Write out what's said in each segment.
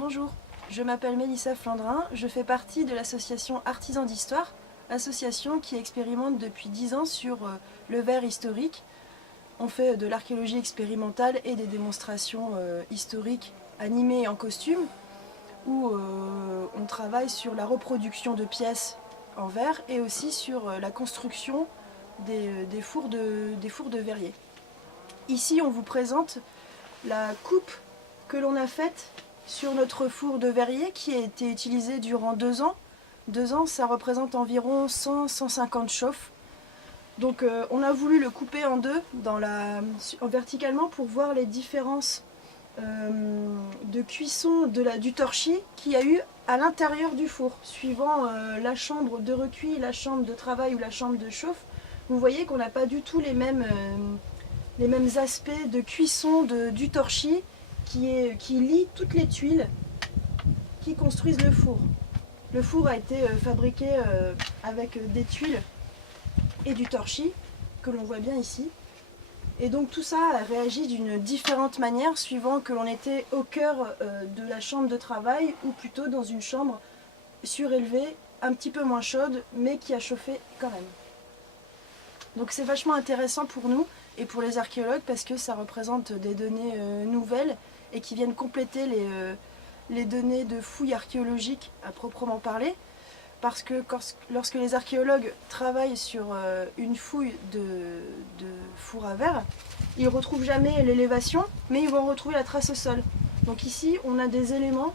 Bonjour, je m'appelle Mélissa Flandrin, je fais partie de l'association Artisans d'Histoire, association qui expérimente depuis 10 ans sur le verre historique. On fait de l'archéologie expérimentale et des démonstrations historiques animées en costume, où on travaille sur la reproduction de pièces en verre et aussi sur la construction des fours de verrier. Ici, on vous présente la coupe que l'on a faite sur notre four de verrier qui a été utilisé durant 2 ans. 2 ans, ça représente environ 100-150 chauffes. Donc on a voulu le couper en deux verticalement pour voir les différences de cuisson du torchis qu'il y a eu à l'intérieur du four, suivant la chambre de recuit, la chambre de travail ou la chambre de chauffe. Vous voyez qu'on n'a pas du tout les mêmes aspects de cuisson du torchis qui lie toutes les tuiles qui construisent le four. Le four a été fabriqué avec des tuiles et du torchis, que l'on voit bien ici. Et donc tout ça a réagi d'une différente manière suivant que l'on était au cœur de la chambre de travail ou plutôt dans une chambre surélevée, un petit peu moins chaude, mais qui a chauffé quand même. Donc c'est vachement intéressant pour nous et pour les archéologues parce que ça représente des données nouvelles et qui viennent compléter les données de fouilles archéologiques à proprement parler. Parce que lorsque les archéologues travaillent sur une fouille de four à verre, ils ne retrouvent jamais l'élévation, mais ils vont retrouver la trace au sol. Donc ici, on a des éléments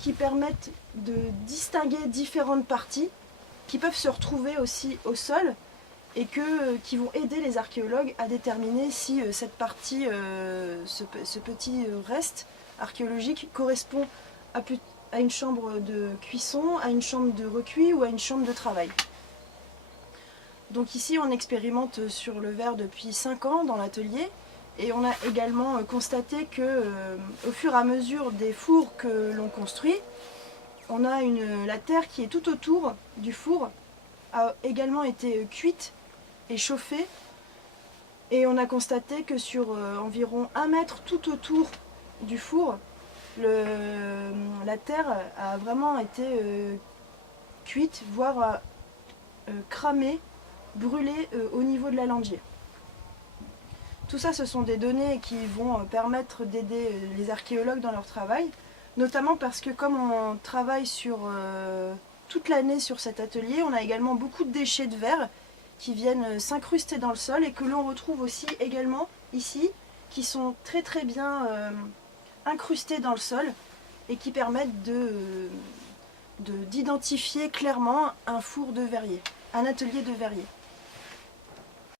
qui permettent de distinguer différentes parties, qui peuvent se retrouver aussi au sol, et qui vont aider les archéologues à déterminer si cette partie, ce petit reste archéologique correspond à une chambre de cuisson, à une chambre de recuit ou à une chambre de travail. Donc ici on expérimente sur le verre depuis 5 ans dans l'atelier et on a également constaté que au fur et à mesure des fours que l'on construit, on a la terre qui est tout autour du four a également été cuite et chauffée et on a constaté que sur environ 1 mètre tout autour du four, la terre a vraiment été cuite, voire cramée, brûlée au niveau de la landier. Tout ça, ce sont des données qui vont permettre d'aider les archéologues dans leur travail, notamment parce que comme on travaille toute l'année sur cet atelier, on a également beaucoup de déchets de verre qui viennent s'incruster dans le sol et que l'on retrouve aussi également ici, qui sont très très bien incrustés dans le sol et qui permettent d'identifier clairement un four de verrier, un atelier de verrier.